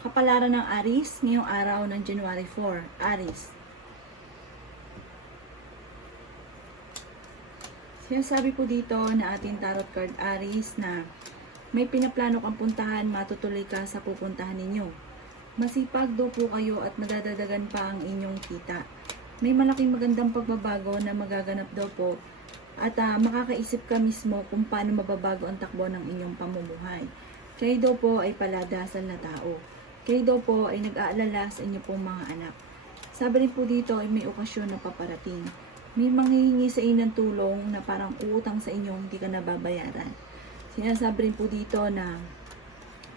Kapalaran ng Aries ngayong araw ng January 4. Aries. Sinasabi po dito na ating tarot card Aries na may pinaplano kang puntahan, matutuloy ka sa pupuntahan ninyo. Masipag daw po kayo at madadagdagan pa ang inyong kita. May malaking magandang pagbabago na magaganap daw po at makakaisip ka mismo kung paano mababago ang takbo ng inyong pamumuhay. Kayo daw po ay paladasal na tao. Kayo daw po ay nag-aalala sa inyo pong mga anak. Sabi rin po dito ay may okasyon na paparating. May manghihingi sa inyo ng tulong na parang uutang sa inyo hindi ka nababayaran. Sinasabi rin po dito na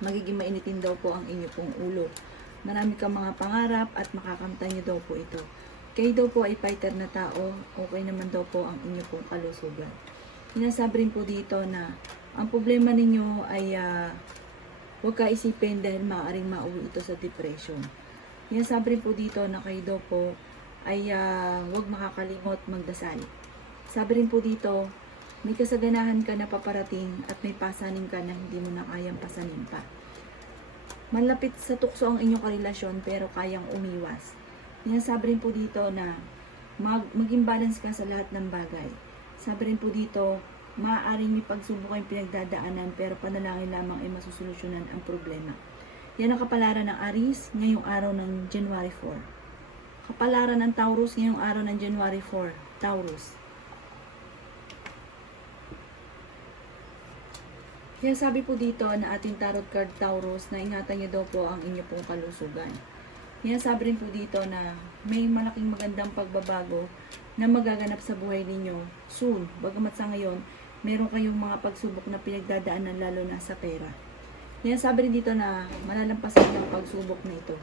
magiging mainitin daw po ang inyo pong ulo. Marami kang mga pangarap at makakamtan niyo daw po ito. Kayo daw po ay fighter na tao, okay naman daw po ang inyo pong kalusugan. Sinasabi rin po dito na ang problema ninyo ay huwag ka isipin dahil maaaring mauwi ito sa depression. Sinasabi rin po dito na kayo daw po ay huwag makakalimot magdasal. Sabi rin po dito, may kasaganahan ka na paparating at may pasanin ka na hindi mo na kayang pasanin pa. Malapit sa tukso ang inyong karelasyon pero kayang umiwas. Sinasabi rin po dito na maging balance ka sa lahat ng bagay. Sabi rin po dito, maaaring may pagsubok kayong pinagdadaanan pero panalangin lamang ay masusolusyonan ang problema. Yan ang kapalaran ng Aries ngayong araw ng January 4. Kapalaran ng Taurus ngayong araw ng January 4. Taurus. Kaya sabi po dito na ating tarot card Taurus na ingatan niyo daw po ang inyo pong kalusugan. Yan sabi rin po dito na may malaking magandang pagbabago na magaganap sa buhay ninyo soon. Bagamat sa ngayon, meron kayong mga pagsubok na pinagdadaanan lalo na sa pera. Yan sabi rin dito na malalampasan ng pagsubok na ito.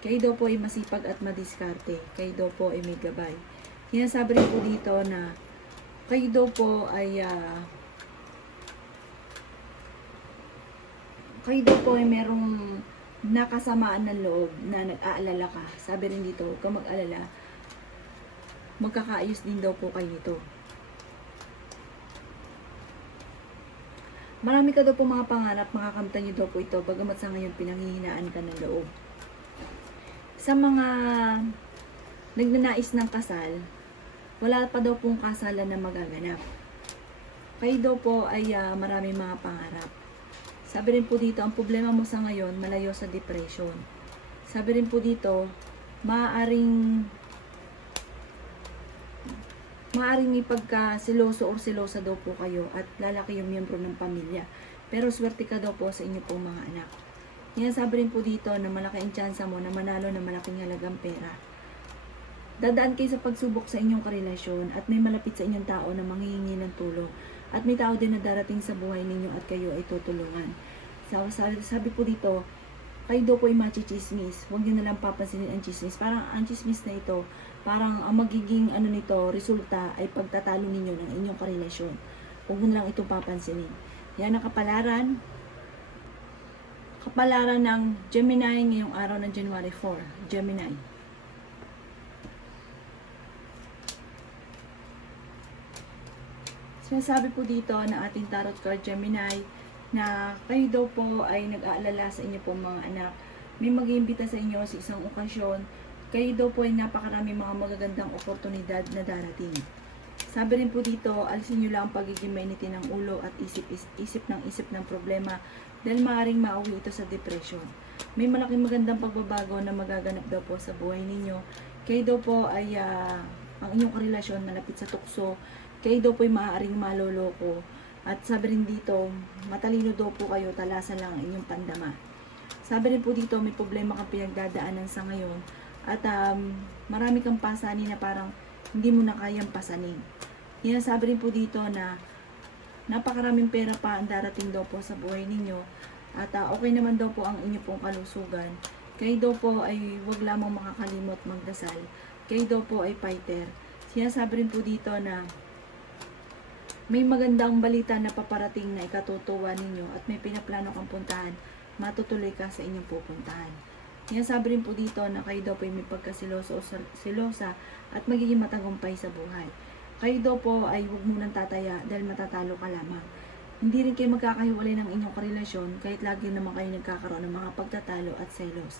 Kayo daw po ay masipag at madiskarte. Kayo daw po ay may gabay. Yan sabi rin po dito na kayo daw po ay merong nakasamaan ng loob na nag-aalala ka. Sabi rin dito, huwag kang mag-alala. Magkakaayos din daw po kayo nito. Marami ka daw po mga pangarap, makakamtan nyo daw po ito, bagamat sa ngayon pinanghihinaan ka ng loob. Sa mga nagnanais ng kasal, wala pa daw pong kasalan na magaganap. Kayo daw po ay maraming mga pangarap. Sabi rin po dito, ang problema mo sa ngayon, malayo sa depression. Sabi rin po dito, maaaring may pagka-siloso or silosa daw po kayo at lalaki yung miyembro ng pamilya. Pero swerte ka daw po sa inyo pong mga anak. Yan sabi rin po dito na malaki ang tsansa mo na manalo ng malaking halagang pera. Dadaan kayo sa pagsubok sa inyong karelasyon at may malapit sa inyong tao na manghihingi ng tulong. At may tao din na darating sa buhay ninyo at kayo ay tutulungan. Sabi po dito, kayo daw po ay machichismis. Huwag nyo na lang papansinin ang chismis. Parang ang chismis na ito, parang ang magiging resulta ay pagtatalo ninyo ng inyong karelasyon. Huwag nyo na lang itong papansinin. Yan ang kapalaran. Kapalaran ng Gemini ngayong araw ng January 4. Gemini. Sinasabi po dito na ating tarot card Gemini na kayo daw po ay nag-aalala sa inyo pong mga anak. May mag-iimbita sa inyo sa isang okasyon. Kayo daw po ay napakarami mga magagandang oportunidad na darating. Sabi rin po dito, alisin nyo lang ang pagiging mainitin ng ulo at isip ng problema dahil maaaring mauwi ito sa depression. May malaking magandang pagbabago na magaganap daw po sa buhay ninyo. Kayo daw po ay ang inyong karelasyon malapit sa tukso. Kayo daw po ay maaaring maloloko. At sabi rin dito, matalino daw po kayo, talasan lang ang inyong pandama. Sabi rin po dito, may problema kang pinagdadaanan sa ngayon. At marami kang pasanin na parang hindi mo na kayang pasanin. Yan sabi rin po dito na napakaraming pera pa ang darating daw po sa buhay ninyo. At okay naman daw po ang inyo pong kalusugan. Kayo daw po ay huwag lamang makakalimot magdasal. Kayo daw po ay fighter. Sinasabi rin po dito na may magandang balita na paparating na ikatutuwa ninyo at may pinaplano kang puntahan, matutuloy ka sa inyong pupuntahan. Yan sabi rin po dito na kayo daw po ay may pagkasiloso o silosa at magiging matagumpay sa buhay. Kayo daw po ay huwag munang tataya dahil matatalo ka lamang. Hindi rin kayo magkakahiwalay ng inyong karelasyon kahit lagi naman kayo nagkakaroon ng mga pagtatalo at selos.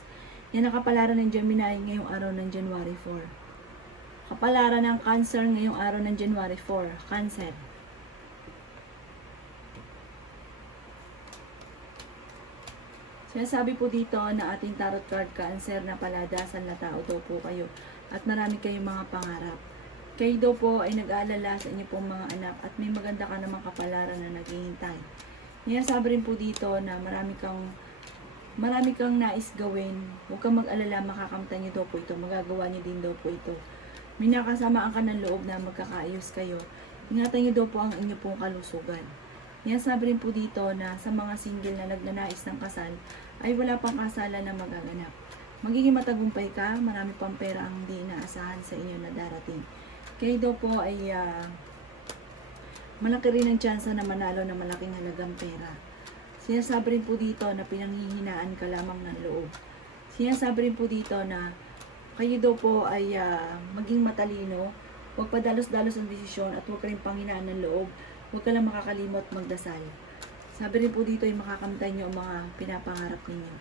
Yan ang kapalaran ng Gemini ngayong araw ng January 4. Kapalaran ng Cancer ngayong araw ng January 4. Cancer. Sinasabi po dito na ating tarot card Cancer na paladasan na tao daw po kayo at marami kayong mga pangarap. Kayo daw po ay nag-aalala sa inyo pong mga anak at may maganda ka namang kapalaran na naghihintay. Sinasabi rin po dito na marami kang nais gawin. Huwag kang mag-alala, makakamtan niyo daw po ito. Magagawa niyo din daw po ito. May nakasamaan ka ng loob na magkakaayos kayo. Ingatan niyo daw po ang inyo pong kalusugan. Sinasabi rin po dito na sa mga single na nagnanais ng kasal ay wala pang kasalan na magaganap. Magiging matagumpay ka, marami pang pera ang hindi inaasahan sa inyo na darating. Kayo daw po ay malaki rin ang tsansa na manalo ng malaking halagang pera. Sinasabi rin po dito na pinanghihinaan ka lamang ng loob. Sinasabi rin po dito na kayo daw po ay maging matalino, huwag padalos-dalos ang desisyon at huwag ka rin panghinaan ng loob, huwag ka lang makakalimot magdasal. Sabi rin po dito ay makakamtan nyo ang mga pinapangarap ninyo.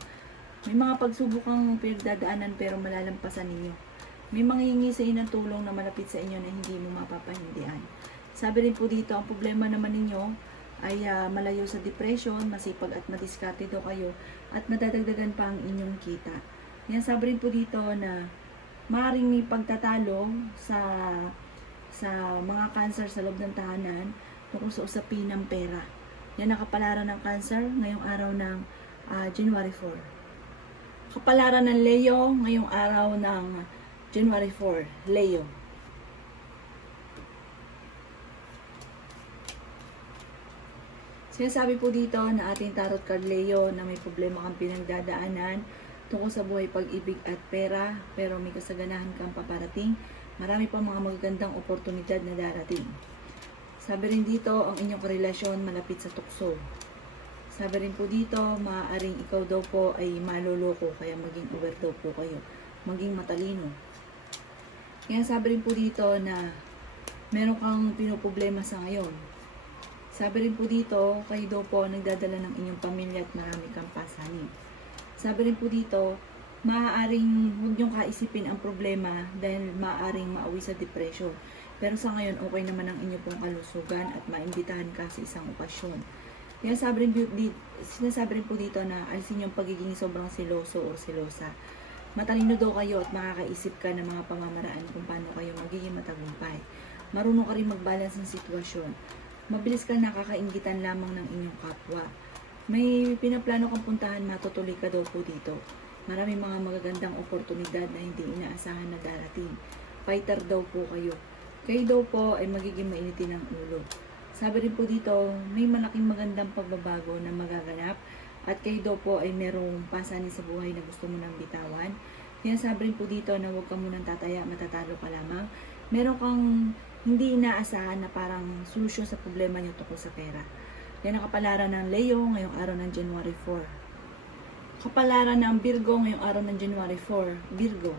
May mga pagsubok kang pinagdadaanan pero malalampasan ninyo. May manghihingi sa inyo ng tulong na malapit sa inyo na hindi mo mapapahindian. Sabi rin po dito, ang problema naman ninyo ay malayo sa depression, masipag at madiskarte daw kayo at nadadagdagan pa ang inyong kita. Yan, sabi rin po dito na maaaring may pagtatalo sa mga Cancer sa loob ng tahanan tungkol sa usapin ng pera. Yan ang kapalaran ng Cancer ngayong araw ng January 4. Kapalaran ng Leo ngayong araw ng January 4. Leo. Sinasabi po dito na ating tarot card Leo na may problema kang pinagdadaanan tungkol sa buhay, pag-ibig at pera, pero may kasaganahan kang paparating. Marami pang mga magagandang oportunidad na darating. Sabi rin dito, ang inyong karelasyon malapit sa tukso. Sabi rin po dito, maaaring ikaw daw po ay maloloko, kaya maging aware daw po kayo. Maging matalino. Kaya sabi rin po dito na meron kang pinoproblema sa ngayon. Sabi rin po dito, kayo daw po nagdadala ng inyong pamilya at marami kang pasanin. Sabi rin po dito, maaaring huwag niyong kaisipin ang problema dahil maaaring mauwi sa depression. Pero sa ngayon, okay naman ang inyong pong kalusugan at maimbitahan ka sa isang okasyon. Kaya sinasabi rin po dito na alisin yung pagiging sobrang seloso o selosa. Matalino daw kayo at makakaisip ka ng mga pamamaraan kung paano kayo magiging matagumpay. Marunong ka rin mag-balance ng sitwasyon. Mabilis ka nakakainggitan lamang ng inyong kapwa. May pinaplano kang puntahan, matutuloy ka daw po dito. Maraming mga magagandang oportunidad na hindi inaasahan na darating. Fighter daw po kayo. Kayo daw po ay magiging mainitin ng ulo. Sabi rin po dito, may malaking magandang pagbabago na magaganap at kayo daw po ay merong pasanin sa buhay na gusto mo nang bitawan. Kaya sabi rin po dito na huwag ka munang tataya, matatalo ka lamang. Meron kang hindi inaasahan na parang solusyon sa problema niyo tungkol sa pera. Yan ang kapalaran ng Leo ngayong araw ng January 4. Kapalaran ng Virgo ngayong araw ng January 4. Virgo.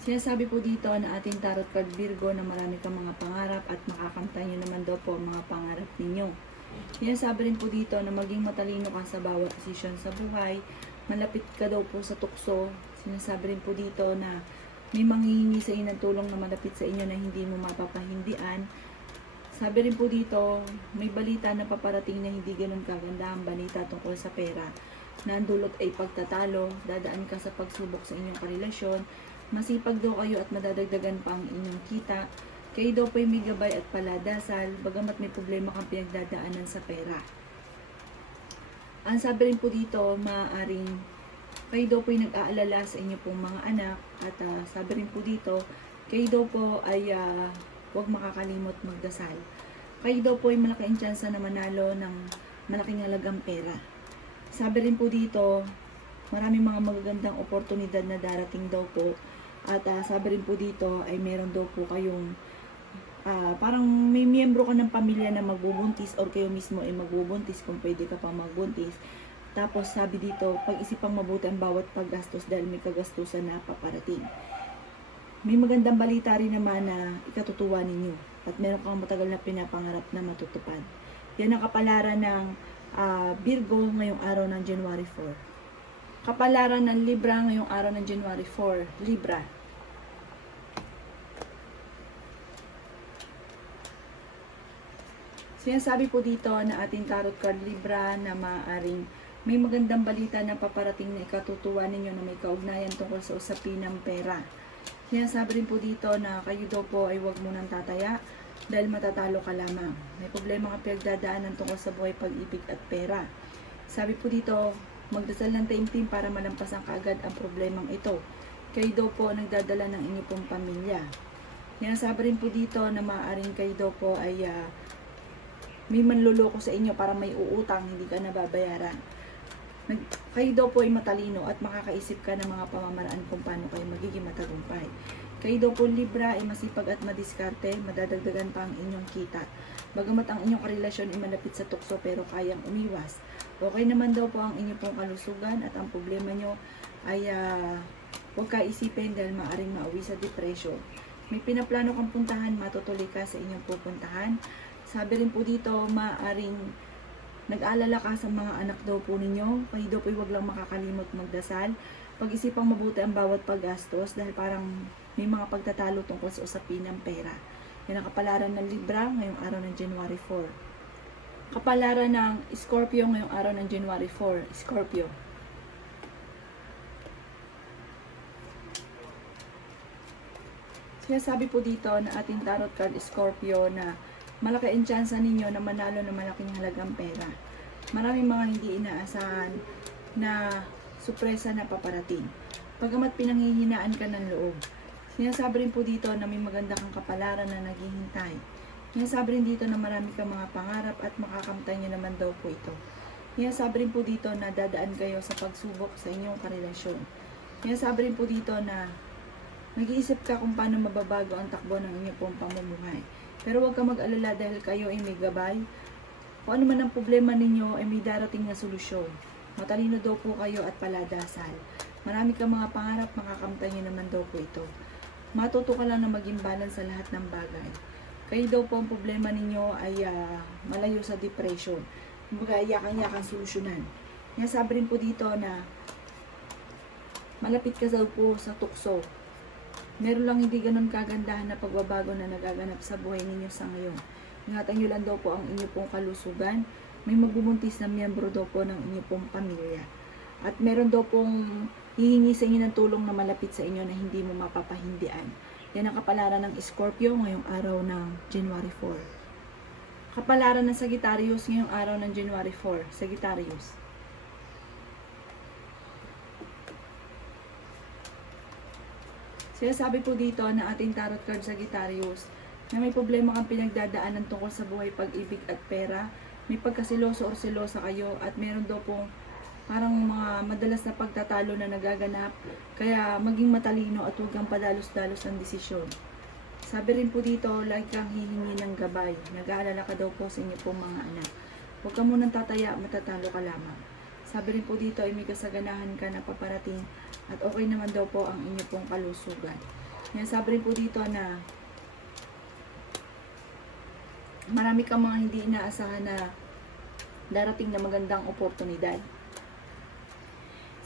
Sinasabi po dito na ating tarot card Virgo na marami kang mga pangarap at makakamtan nyo naman daw po ang mga pangarap ninyo. Sinasabi rin po dito na maging matalino ka sa bawat desisyon sa buhay. Malapit ka daw po sa tukso. Sinasabi rin po dito na may manghihingi sa inyo ng tulong na malapit sa inyo na hindi mo mapapahindian. Sabi rin po dito, may balita na paparating na hindi ganun kaganda ang balita tungkol sa pera. Na ang dulot ay pagtatalo, dadaan ka sa pagsubok sa inyong karelasyon, masipag daw kayo at madadagdagan pa ang inyong kita. Kayo daw po ay may gabay at paladasal, bagamat may problema kang pinagdadaanan sa pera. Ang sabi rin po dito, maaaring kayo daw po ay nag-aalala sa inyo pong mga anak at sabi rin po dito, kayo daw po ay huwag makakalimot magdasal. Kayo daw po ay malaki ang tsansa na manalo ng malaking halagang pera. Sabi rin po dito, maraming mga magagandang oportunidad na darating daw po at sabi rin po dito ay meron daw po kayong parang may miyembro ka ng pamilya na magbubuntis or kayo mismo ay magbubuntis kung pwede ka pa magbuntis. Tapos sabi dito, pag-isipang mabuti ang bawat paggastos dahil may kagastusan na paparating. May magandang balita rin naman na ikatutuwa ninyo. at meron kang matagal na pinapangarap na matutupad. Yan ang kapalaran ng Virgo ngayong araw ng January 4. Kapalaran ng Libra ngayong araw ng January 4. Libra. Sinasabi po dito na ating tarot card Libra na maaaring may magandang balita na paparating na ikatutuwa ninyo na may kaugnayan tungkol sa usapin ng pera. Sinasabi rin po dito na kayo daw po ay huwag munang tataya dahil matatalo ka lamang. May problema ka pinagdadaanan tungkol sa buhay, pag-ibig at pera. Sabi po dito, magdasal ng taimtim para malampasan kaagad ang problemang ito. Kayo daw po nagdadala ng inyong pong pamilya. Sinasabi rin po dito na maaaring kayo daw po ay may manluloko sa inyo para may uutang, hindi ka nababayaran. Kayo daw po ay matalino at makakaisip ka ng mga pamamaraan kung paano kayo magiging matagumpay. Kayo daw po Libra ay masipag at madiskarte, madadagdagan pa ang inyong kita. Bagamat ang inyong karelasyon ay malapit sa tukso pero kayang umiwas. Okay naman daw po ang inyong pong kalusugan at ang problema nyo ay huwag ka isipin dahil maaaring mauwi sa depression. May pinaplano kang puntahan, matutuloy ka sa inyong pupuntahan. Sabi rin po dito, maaaring nag-alala ka sa mga anak daw po ninyo. Kayo daw po huwag lang makakalimot magdasal. Pag-isipang mabuti ang bawat paggastos dahil parang may mga pagtatalo tungkol sa usapin ng pera. Yan ang kapalaran ng Libra ngayong araw ng January 4. Kapalaran ng Scorpio ngayong araw ng January 4. Scorpio. Sinasabi po dito na ating tarot card Scorpio na malaki ang tsansa ninyo na manalo ng malaking halagang pera. Maraming mga hindi inaasahan na supresa na paparating. Pagamat pinanghihinaan ka ng loob. Sinasabi rin po dito na may maganda kang kapalaran na naghihintay. Sinasabi rin dito na marami kang mga pangarap at makakamtan nyo naman daw po ito. Sinasabi rin po dito na dadaan kayo sa pagsubok sa inyong karelasyon. Sinasabi rin po dito na nag-iisip ka kung paano mababago ang takbo ng inyong pong pamumuhay. Pero huwag ka mag-alala dahil kayo ay may gabay. Kung ano man ang problema ninyo ay may darating na solusyon. Matalino daw po kayo at paladasal. Marami kang mga pangarap, makakamtan nyo naman daw po ito. Matuto ka lang na maging balance sa lahat ng bagay. Kayo daw po ang problema ninyo ay malayo sa depression. Kumbaga, yakan-yakan solusyonan. Sabi rin po dito na malapit ka daw po sa tukso. Meron lang hindi ganun kagandahan na pagbabago na nagaganap sa buhay ninyo sa ngayon. Ingatan nyo lang daw po ang inyo pong kalusugan. May magbubuntis na miyembro daw po ng inyo pong pamilya. At meron daw pong hihingi sa inyo ng tulong na malapit sa inyo na hindi mo mapapahindian. Yan ang kapalaran ng Scorpio ngayong araw ng January 4. Kapalaran ng Sagittarius ngayong araw ng January 4. Sagittarius. Sinasabi po dito na ating tarot card Sagittarius na may problema kang pinagdadaanan tungkol sa buhay, pag-ibig at pera. May pagkasiloso or silosa kayo at meron daw pong parang mga madalas na pagtatalo na nagaganap. Kaya maging matalino at huwag kang padalos-dalos ng desisyon. Sabi rin po dito, lagi kang hihingi ng gabay. Nag-aalala ka daw po sa inyo pong mga anak. Huwag ka munang tataya, matatalo ka lamang. Sabi rin po dito ay may kasaganahan ka na paparating at okay naman daw po ang inyo pong kalusugan. Sabi rin po dito na marami kang mga hindi inaasahan na darating na magandang oportunidad.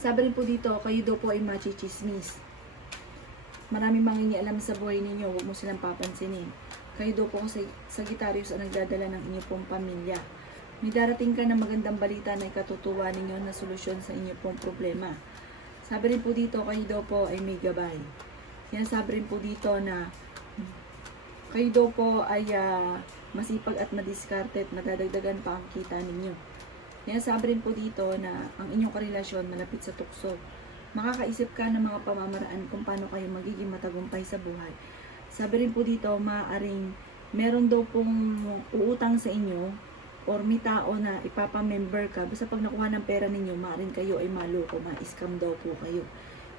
Sabi rin po dito, kayo daw po ay machichismis. Marami mangingialam sa buhay ninyo, huwag mo silang papansinin. Kayo daw po sa Sagittarius ang nagdadala ng inyong pong pamilya. May darating ka na magandang balita na ikatutuwa ninyo na solusyon sa inyong pong problema. Sabi rin po dito, kayo daw po ay may gabay. Sabi rin po dito na kayo daw po ay masipag at madiskarte at madadagdagan pa ang kita ninyo. Sabi rin po dito na ang inyong karelasyon malapit sa tukso. Makakaisip ka ng mga pamamaraan kung paano kayo magiging matagumpay sa buhay. Sabi rin po dito, maaaring meron daw pong uutang sa inyo or may tao na ipapamember ka. Basta pag nakuha ng pera ninyo, maaaring kayo ay maloko, ma-scam daw po kayo.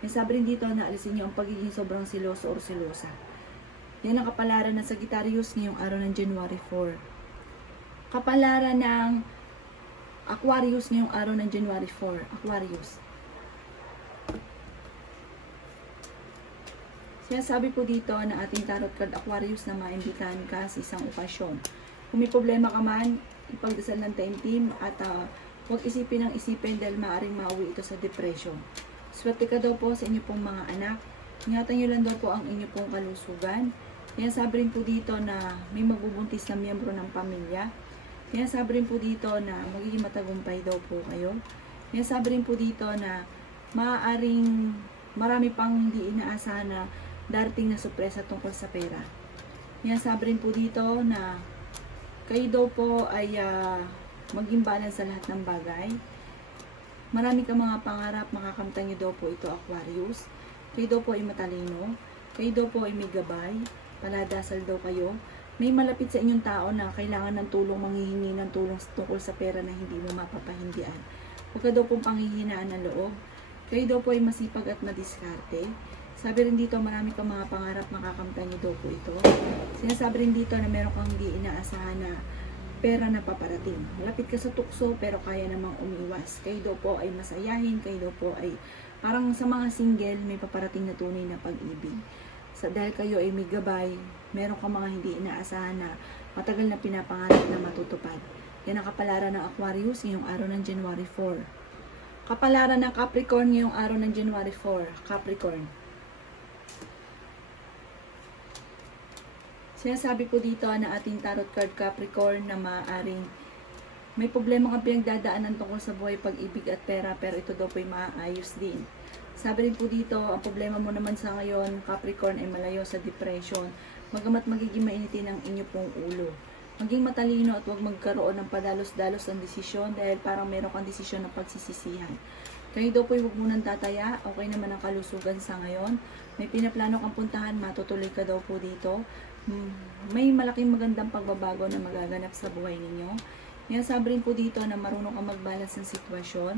Sabi rin dito na alisin nyo ang pagiging sobrang siloso or silosa. Yan ang kapalaran ng Sagittarius ngayong araw ng January 4. Kapalaran ng Aquarius ngayong araw ng January 4. Aquarius. Sinasabi po dito na ating tarot card Aquarius na maimbitahan ka sa isang okasyon. Kung may problema ka man, ipagdasal ng taimtim at huwag isipin ng isipin dahil maaaring mauwi ito sa depression. Swerte ka daw po sa inyo pong mga anak. Ingatan nyo lang daw po ang inyo pong kalusugan. Sinasabi rin po dito na may magbubuntis na miyembro ng pamilya. Sinasabi rin po dito na magiging matagumpay daw po kayo. Sinasabi rin po dito na maaaring marami pang hindi inaasahan na darating na sorpresa tungkol sa pera. Sinasabi rin po dito na kayo daw po ay maging balance sa lahat ng bagay. Marami kang mga pangarap, makakamtan nyo daw po ito Aquarius. Kayo daw po ay matalino. Kayo daw po ay may gabay. Paladasal daw kayo. May malapit sa inyong tao na kailangan ng tulong, manghihingi ng tulong tungkol sa pera na hindi mo mapapahindian. Huwag ka daw pong panghihinaan ng loob. Kayo daw po ay masipag at madiskarte. Sabi rin dito, marami kang mga pangarap, makakamtan nyo daw po ito. Sinasabi rin dito na meron kang hindi inaasahan na pera na paparating. Malapit ka sa tukso pero kaya namang umiwas. Kayo daw po ay masayahin, kayo daw po ay parang sa mga single may paparating na tunay na pag-ibig. Dahil kayo ay may gabay, meron kang mga hindi inaasahan na matagal na pinapangarap na matutupad. Yan ang kapalaran ng Aquarius ngayong araw ng January 4. Kapalaran ng Capricorn ngayong araw ng January 4. Capricorn. Sinasabi ko dito na ating tarot card Capricorn na maaaring may problema kang pinagdadaanan tungkol sa buhay, pag-ibig at pera, pero ito daw po ay maaayos din. Sabi rin po dito, ang problema mo naman sa ngayon, Capricorn, ay malayo sa depression. Magamat magiging mainitin ang inyo pong ulo. Maging matalino at huwag magkaroon ng padalos-dalos ng desisyon dahil parang meron kang desisyon na pagsisisihan. Kayo daw po ay huwag munang tataya, okay naman ang kalusugan sa ngayon. May pinaplano kang puntahan, matutuloy ka daw po dito. May malaking magandang pagbabago na magaganap sa buhay ninyo. Sabi rin po dito na marunong kang mag-balance ng sitwasyon.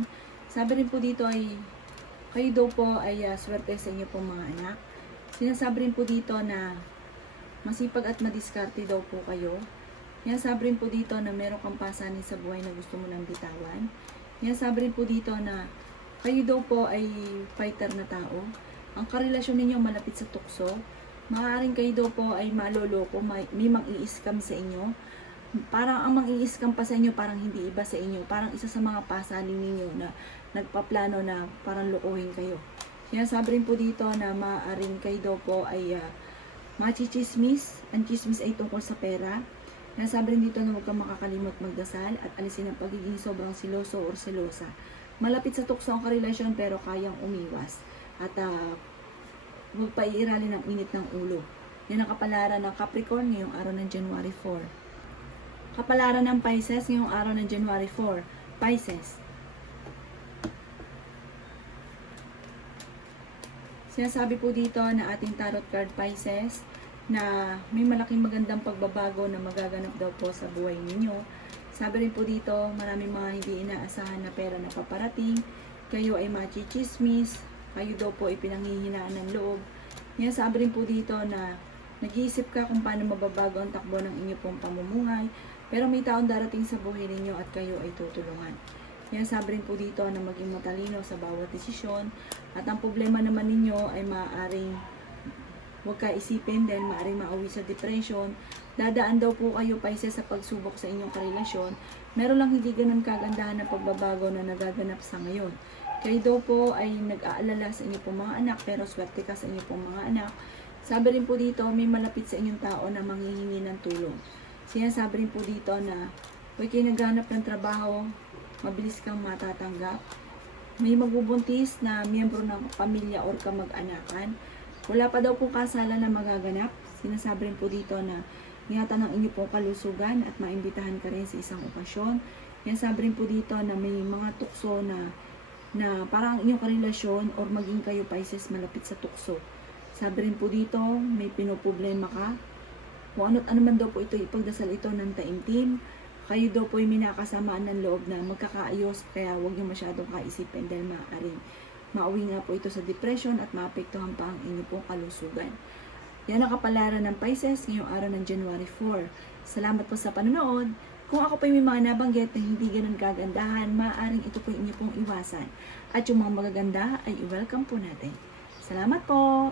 Sabi rin po dito ay kayo daw po ay swerte sa inyo pong mga anak. Sinasabi rin po dito na masipag at madiskarte daw po kayo. Sabi rin po dito na meron kang pasanin sa buhay na gusto mo nang bitawan. Sabi rin po dito na kayo daw po ay fighter na tao. Ang karelasyon ninyo malapit sa tukso. Maaaring kayo daw po ay maloloko, may mang-i-scam sa inyo. Parang ang mang-i-scam pa sa inyo, parang hindi iba sa inyo. Parang isa sa mga pasanin ninyo na nagpaplano na parang lokohin kayo. Sinasabi rin po dito na maaaring kayo daw po ay machichismis. Ang chismis ay tungkol sa pera. Sinasabi rin dito na huwag kang makakalimot magdasal at alisin ang pagiging sobrang siloso or selosa. Malapit sa tukso ang karelasyon pero kayang umiwas. At huwag pa iiralin ang init ng ulo. Yan ang kapalaran ng Capricorn ngayong araw ng January 4. Kapalaran ng Pisces ngayong araw ng January 4. Pisces. Sinasabi po dito na ating tarot card Pisces na may malaking magandang pagbabago na magaganap daw po sa buhay ninyo. Sabi rin po dito, maraming mga hindi inaasahan na pera na paparating. Kayo ay machichismis. Kayo daw po ay pinanghihinaan ng loob. Sabi rin po dito na nag-iisip ka kung paano mababago ang takbo ng inyo pong pamumuhay. Pero may taong darating sa buhay ninyo at kayo ay tutulungan. Sabi rin po dito na maging matalino sa bawat desisyon. At ang problema naman ninyo ay maaaring huwag ka isipin dahil maaaring mauwi sa depression. Dadaan daw po kayo Pisces sa pagsubok sa inyong karelasyon. Meron lang hindi ganun kagandahan na pagbabago na nagaganap sa ngayon. Kayo daw po ay nag-aalala sa inyo pong mga anak pero swerte ka sa inyo pong mga anak. Sabi rin po dito may malapit sa inyong tao na manghihingi ng tulong. Sinasabi rin po dito na huwag kayo naghanap ng trabaho, mabilis kang matatanggap. May magbubuntis na miyembro ng pamilya or kamag-anakan. Wala pa daw po kasalan na magaganap. Sinasabi rin po dito na ingatan ang inyo pong kalusugan at maimbitahan ka rin sa isang okasyon. Sinasabi rin po dito na may mga tukso na parang ang inyong karelasyon or maging kayo Pisces malapit sa tukso. Sabi rin po dito, may pinoproblema ka. Kung ano't ano man daw po ito, ipagdasal ito ng taimtim. Kayo daw po ay minakasamaan ng loob na magkakaayos, kaya huwag niyo masyadong kaisipin dahil maaaring mauwi nga po ito sa depression at maapektuhan pa ang inyong pong kalusugan. Yan ang kapalaran ng Pisces ngayong araw ng January 4. Salamat po sa panonood. Kung ako po may mga nabanggit na hindi ganun kagandahan, maaaring ito po inyo pong iwasan. At yung mga magaganda ay i-welcome po natin. Salamat po!